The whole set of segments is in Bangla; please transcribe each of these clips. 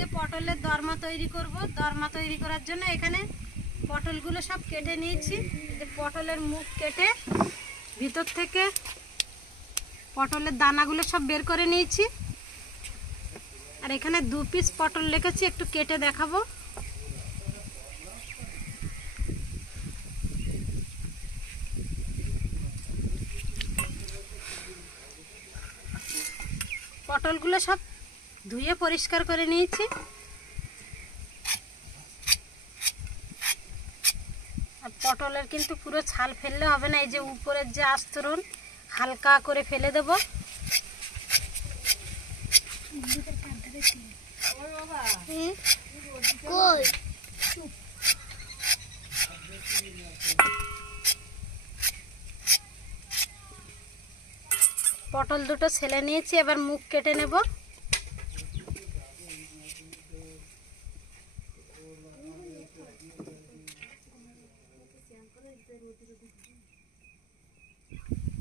আজকে পটলের দরমা তৈরি করব। দরমা তৈরি করার জন্য এখানে পটলগুলো সব কেটে নিয়েছি। পটলের মুখ কেটে ভিতর থেকে পটলের দানাগুলো সব বের করে নিয়েছি। আর এখানে 2 পিস পটল রেখেছি, একটু কেটে দেখাবো। পটলগুলো সব ধুয়ে পরিষ্কার করে নিয়েছি। আর পটলের কিন্তু পুরো ছাল ফেললে হবে না, এই যে উপরের যে আস্তরণ হালকা করে ফেলে দেব। পটল দুটো ছেলে নিয়েছি, এবার মুখ কেটে নেব।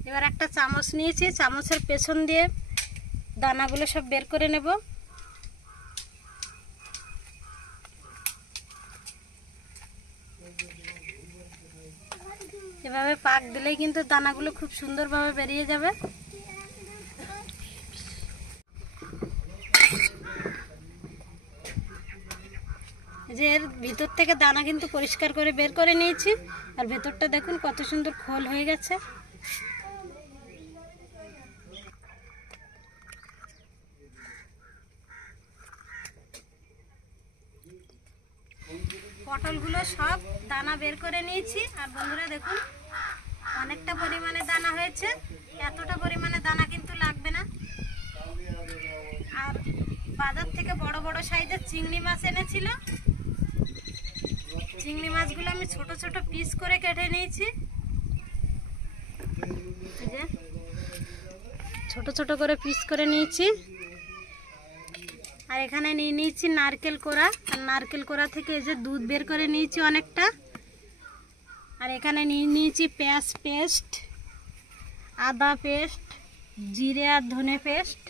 এবার একটা চামচ নিয়েছি, চামচের পেছন দিয়ে দানাগুলো সব বের করে নেব। এভাবে পাক দিলেই কিন্তু দানাগুলো খুব সুন্দরভাবে বেরিয়ে যাবে। যে এর ভিতর থেকে দানা কিন্তু পরিষ্কার করে বের করে নিয়েছি। আর ভেতরটা দেখুন কত সুন্দর খোল হয়ে গেছে। পটলগুলো সব দানা বের করে নিয়েছি। আর বন্ধুরা দেখুন অনেকটা পরিমাণে দানা হয়েছে। এতটা পরিমাণে দানা কিন্তু লাগবে না। আর বাজার থেকে বড় বড় সাইজের চিংড়ি মাছ এনেছিল। চিংড়ি মাছগুলো আমি ছোট ছোট পিস করে কেটে নিয়েছি। এই যে ছোট ছোট করে পিস করে নিয়েছি। আর এখানে নিয়ে নিয়েছি নারকেল কোড়া। আর নারকেল কোড়া থেকে এই যে দুধ বের করে নিয়েছি অনেকটা। আর এখানে নিয়ে নিয়েছি পেঁয়াজ পেস্ট, আদা পেস্ট, জিরে আর ধনে পেস্ট,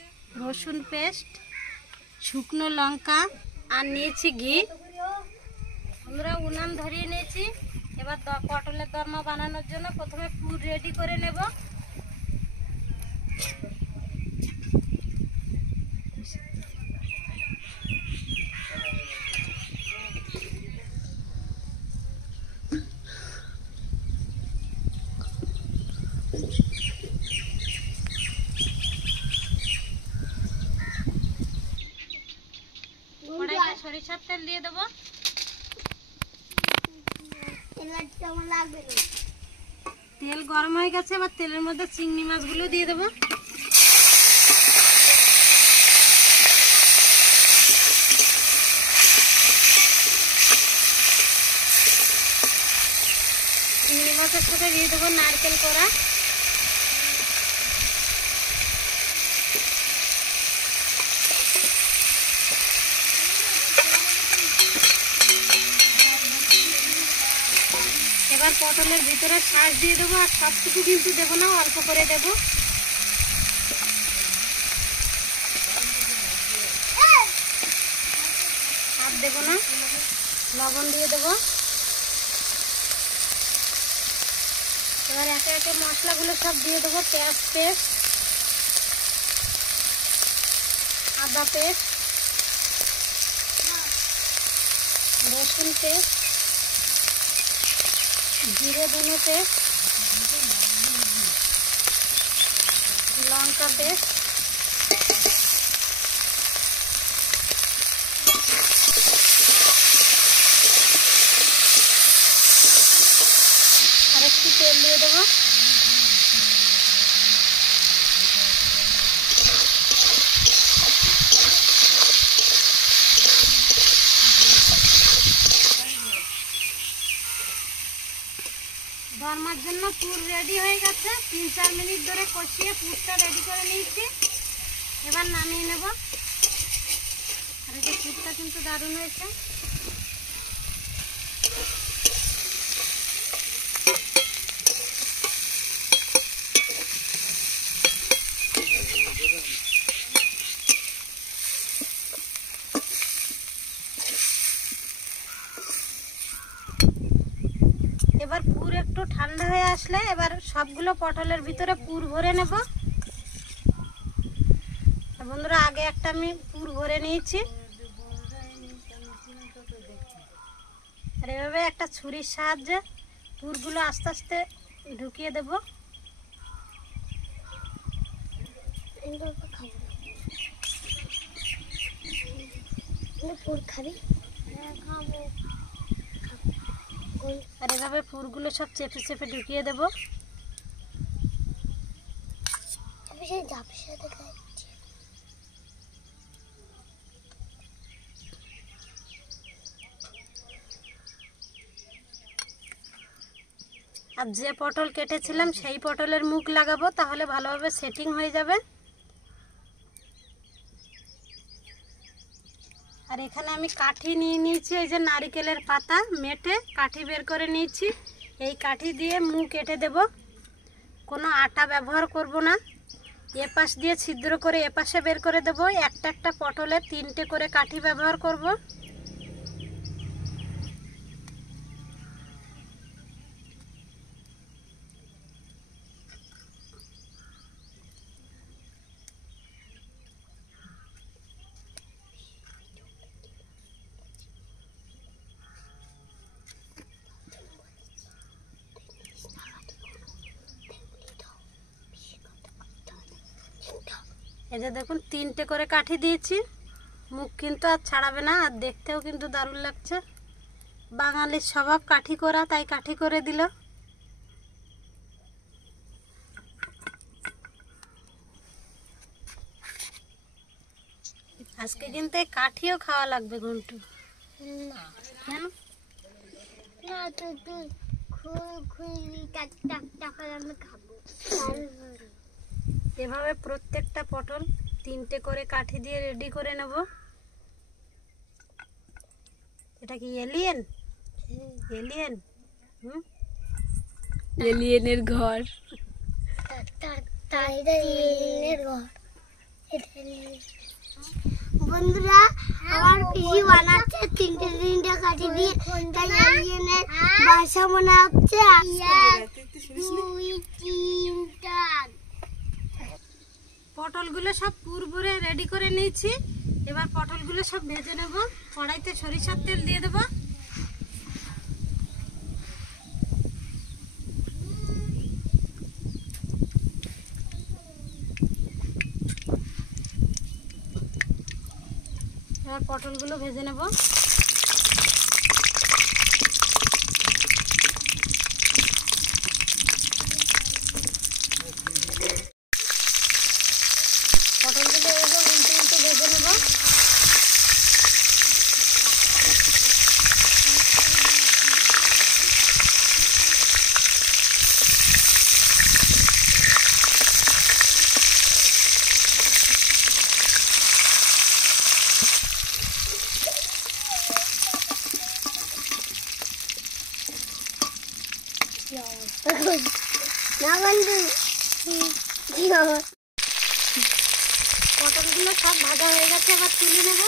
রসুন পেস্ট, শুকনো লঙ্কা, আর নিয়েছি ঘি। আমরা উনান ধরিয়ে নিয়েছি। এবার পটলের দরমা বানানোর জন্য প্রথমে পুর রেডি করে নেব। কড়াইতে সরিষার তেল দিয়ে দেবো। তেল গরম হয়ে গেছে, এবার তেলের মধ্যে চিংড়ি মাছগুলো দিয়ে দেবো। চিংড়ি মাছের সাথে দিয়ে দেবো নারকেল কোড়া। এবার পটলের ভিতরে শাঁস দিয়ে দেবো। আর সবটুকু কিন্তু দেবো না, অল্প করে দেবো। আর দেবো না, লবণ দিয়ে দেবো। এবার একে একে মশলাগুলো সব দিয়ে দেবো। পেঁয়াজ পেস্ট, আদা পেস্ট, রসুন পেস্ট, জিরে ধনে পেস্ট, লঙ্কা পেস্ট, আর একটু তেল দিয়ে দেবো। দরমার জন্য পুর রেডি হয়ে গেছে। 3-4 মিনিট ধরে কষিয়ে পুরটা রেডি করে নিয়েছি। এবার নামিয়ে নেব। আর এই যে পুরটা কিন্তু দারুণ হয়েছে। এবার পুর একটু ঠান্ডা হয়ে আসলে এবার সবগুলো পটলের ভিতরে পুর ভরে নেব। বন্ধুরা আগে একটা আমি পুর ভরে নিয়েছি, আর এভাবে একটা ছুরির সাহায্যে পুরগুলো আস্তে আস্তে ঢুকিয়ে দেব। আর এভাবে পুরগুলো সব চেপে চেপে ঢুকিয়ে দেব। আর যে পটল কেটেছিলাম সেই পটলের মুখ লাগাবো, তাহলে ভালোভাবে সেটিং হয়ে যাবে। আর এখানে আমি কাঠি নিয়ে নিয়েছি, এই যে নারকেলের পাতা মেটে কাঠি বের করে নিয়েছি। এই কাঠি দিয়ে মুখ কেটে দেব, কোনো আটা ব্যবহার করব না। এপাশ দিয়ে ছিদ্র করে এপাশে বের করে দেব। একটা একটা পটলে 3টে করে কাঠি ব্যবহার করব। এই যে দেখুন 3টে করে কাঠি দিয়েছি, মুখ কিন্তু আর ছাড়াবে না, আর দেখতেও কিন্তু দারুণ লাগছে। বাঙালির স্বভাব কাঠি করা, তাই কাঠি করে দিল। আজকে কিন্তু এই কাঠিও খাওয়া লাগবে ঘন্টু। না কেন? এভাবে প্রত্যেকটা পটল 3টে করে কাঠি দিয়ে রেডি করে নেব। এটা কি এলিয়েন? এলিয়েন? এলিয়েনের ঘর। বন্ধুরা আমার পিসি বানাচ্ছে 3টে কাঠি দিয়ে, তাই এলিয়েনের বাসা মনে হচ্ছে। পটলগুলো সব পুর ভরে রেডি করে নিয়েছি। এবার পটলগুলো সব ভেজে নেব। কড়াইতে সরিষার তেল দিয়ে দেব। এবার পটলগুলো ভেজে নেব। পটলগুলো এভাবে উল্টে উল্টে ভেজে নেব। পটলগুলো সব ভাজা হয়ে গেছে, এবার তুলে নেব।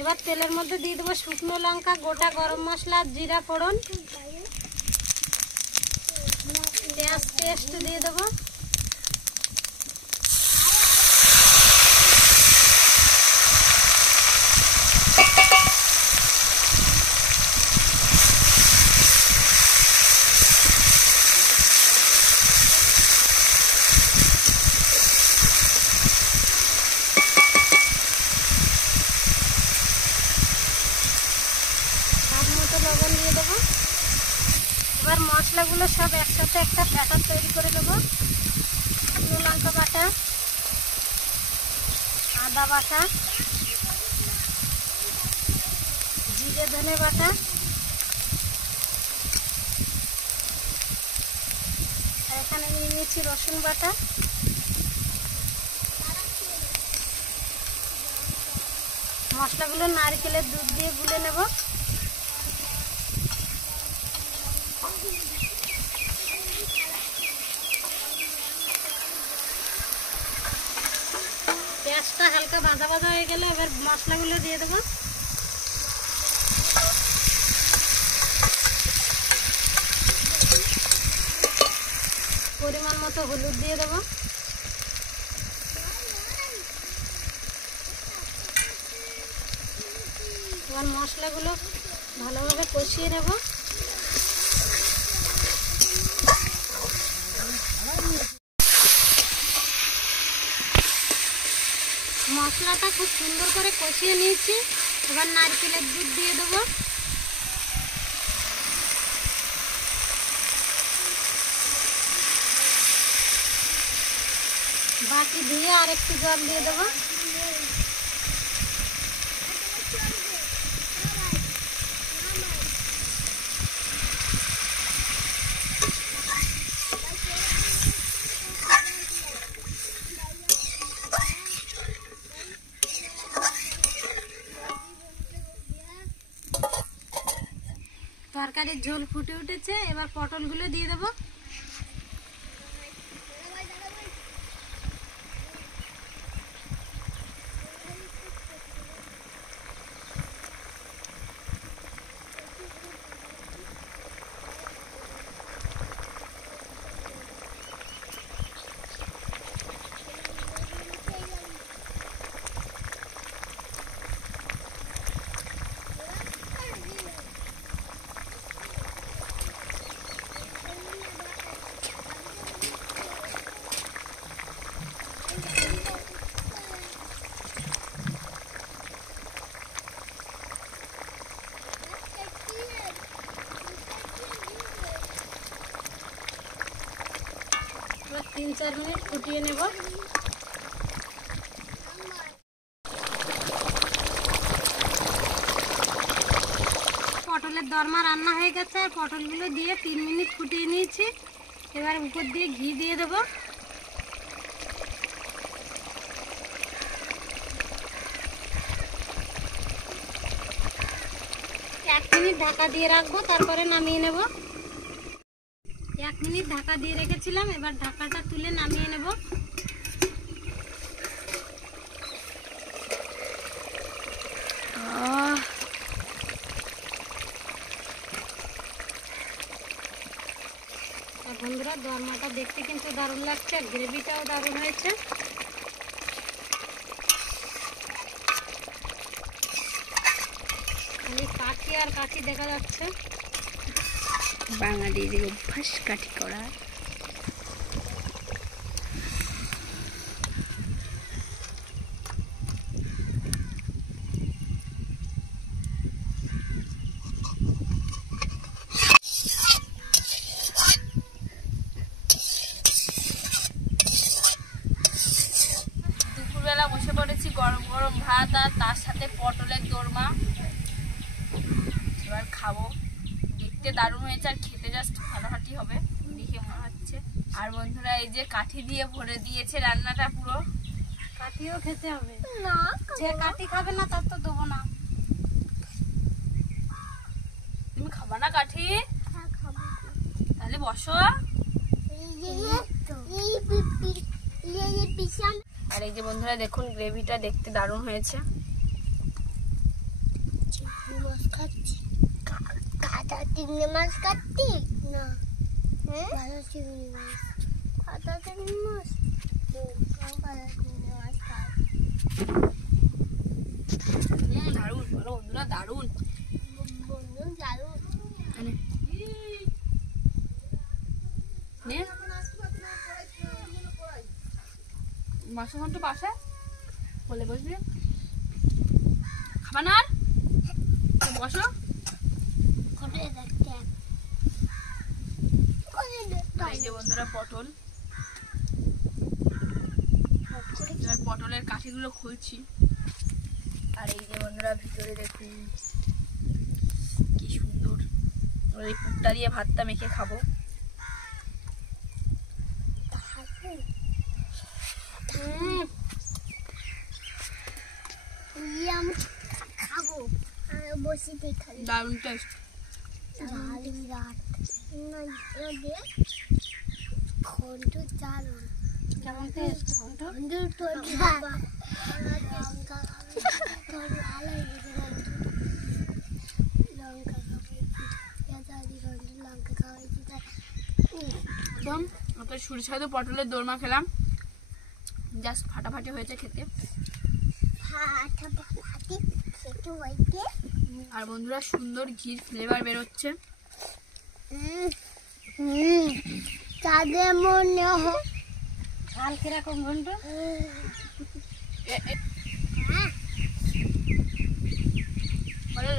এবার তেলের মধ্যে দিয়ে দেবো শুকনো লঙ্কা, গোটা গরম মশলা, জিরা ফোড়ন, পেঁয়াজ পেস্ট দিয়ে দেবো। লবণ দিয়ে দেবো। এবার মশলাগুলো সব একসাথে একটা ব্যাটার তৈরি করে দেবো। শুকনো লঙ্কা বাটা, আদা বাটা, জিরে ধনে বাটা, আর এখানে নিয়ে নিয়েছি রসুন বাটা। মশলাগুলো নারকেলের দুধ দিয়ে গুলে নেব। ভাজা ভাজা হয়ে গেলে এবার মশলাগুলো দিয়ে দেবো। পরিমাণ মতো হলুদ দিয়ে দেবো। এবার মশলাগুলো ভালোভাবে কষিয়ে নেব। মশলাটা খুব সুন্দর করে কষিয়ে নিয়েছি। এবার নারকেলের দুধ দিয়ে দেবো। বাকি দিয়ে আর একটু জল দিয়ে দেবো। তরকারির ঝোল ফুটে উঠেছে, এবার পটলগুলো দিয়ে দেবো। এবার 3-4 মিনিট ফুটিয়ে নেব। পটলের দরমা রান্না হয়ে গেছে। পটলগুলো দিয়ে 3 মিনিট ফুটিয়ে নিয়েছি। এবার উপর দিয়ে ঘি দিয়ে দেবো। এক মিনিট ঢাকা দিয়ে রাখবো, তারপরে নামিয়ে নেব। 1 মিনিট ঢাকা দিয়ে রেখেছিলাম, এবার ঢাকাটা তুলে নামিয়ে নেব। বন্ধুরা, দরমাটা দেখতে কিন্তু দারুণ লাগছে, গ্রেভিটাও দারুণ হয়েছে। খালি কাঠি আর কাঠি দেখা যাচ্ছে। বাঙালির অভ্যাস কাঠি করা। দুপুরবেলা বসে পড়েছি গরম গরম ভাত আর তার সাথে পটলের দোরমা। এবার খাবো। দেখতে দারুণ হয়েছে আর খেতে জাস্ট ফাটাফাটি হবে দেখে মনে হচ্ছে। আর বন্ধুরা, এই যে কাঠি দিয়ে ভরে দিয়েছে রান্নাটা পুরো। কাঠিও খেতে হবে না, যে কাঠি খাবে না তার তো দেবো না। তুমি খাবা না কাঠি? খাবো। তাহলে বসো। আর এই যে বন্ধুরা দেখুন, গ্রেভিটা দেখতে দারুণ হয়েছে। চিংড়ি মাছ কাটতি না? ভালো চিংড়ি মাছ, কাঁচা চিংড়ি মাছ, দারুণ, বলো বন্ধুরা, দারুণ। মাসে ঘন্টা পাশে বলে বসবি, খাবা না? বসো। এই যে বন্ধুরা পটল, এবার পটলের কাঠিগুলো খুলছি। আর এই যে বন্ধুরা ভিতরে দেখুন কি সুন্দর। এই পুরটা দিয়ে ভাতটা মেখে খাবো। খাবো বসে দেখাবো। দারুণ টেস্ট। ঘন্ট দারুণ। কেমন টেস্ট বন্ধু? একদম ওকে সুরসাদু পটলের দোরমা খেলাম, জাস্ট ফাটাফাটি হয়েছে খেতে। আর বন্ধুরা সুন্দর ঘির ফ্লেভার বেরোচ্ছে। তাদের মনে হয় ঝাল কিরকম বন্ধু?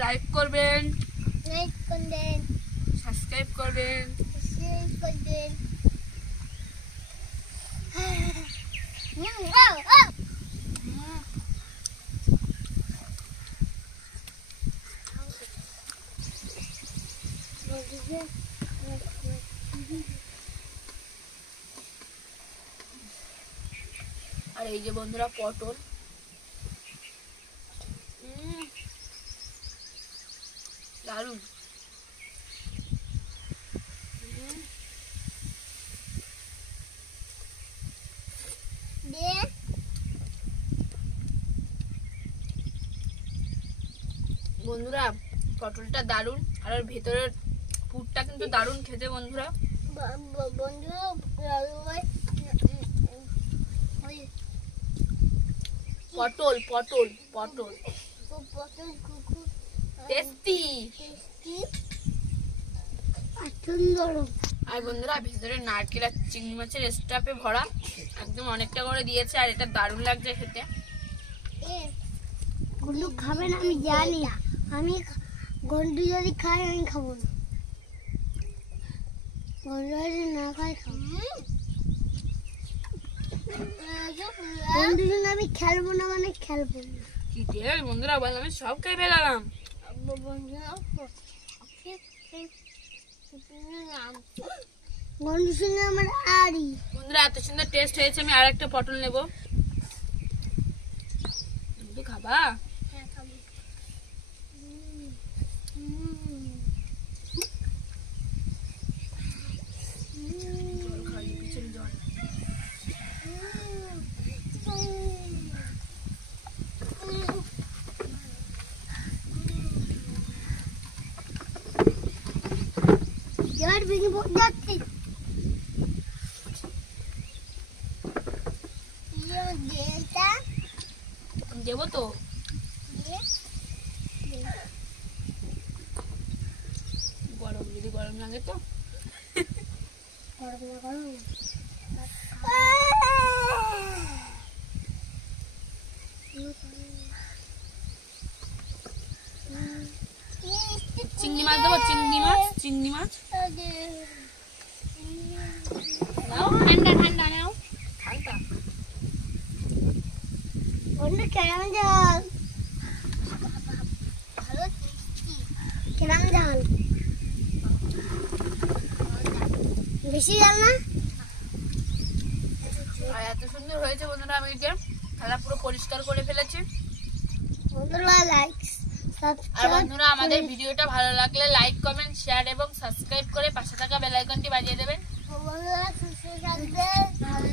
লাইক করবেন, লাইক করবেন, সাবস্ক্রাইব করবেন। শেয়ার করবেন। আর এই যে বন্ধুরা পটল, দারুন। বন্ধুরা পটলটা দারুন, আর ওর ভেতরের পুরটা কিন্তু দারুন খেতে বন্ধুরা। পটল পটল পটল টেস্টি। আর বন্ধুরা ভেতরে নারকেল আর চিংড়ি মাছের স্টাফে ভরা, একদম অনেকটা করে দিয়েছে, আর এটা দারুণ লাগছে খেতে। গন্ডু খাবেন আমি জানি, আমি গন্ডু যদি খাই আমি খাবো না, গন্ডু যদি না খাই খাবো। গন্ডু যদি আমি খেলবো না মানে খেলবো না। কি টেস্ট বন্ধুরা, বললাম আমি সব খেয়ে ফেলাম। গন্ডু সঙ্গে আমার আড়ি। বন্ধুরা এত সুন্দর টেস্ট হয়েছে, আমি আর একটা পটল নেবো। তুমি খাবা? জল খাইয়ে পিছনে জল। এবার ভেঙে পড়ে যাচ্ছে। দেবো তো। গরম, যদি গরম লাগে তো। চিংড়ি মাছ দেবো, চিংড়ি মাছ, চিংড়ি মাছ নাও, ঠান্ডা ঠান্ডা নাও, ঠান্ডা। গন্ডু কেরাম জল, কেরাম জল, বেশি জল না। আর এত সুন্দর হয়েছে বন্ধুরা, আমি যে থালা পুরো পরিষ্কার করে ফেলেছি। বন্ধুরা লাইক আর বন্ধুরা আমাদের ভিডিওটা ভালো লাগলে লাইক কমেন্ট শেয়ার এবং সাবস্ক্রাইব করে পাশে থাকা বেল আইকনটি বাজিয়ে দেবেন। বন্ধুরা সুস্থ থাকবেন।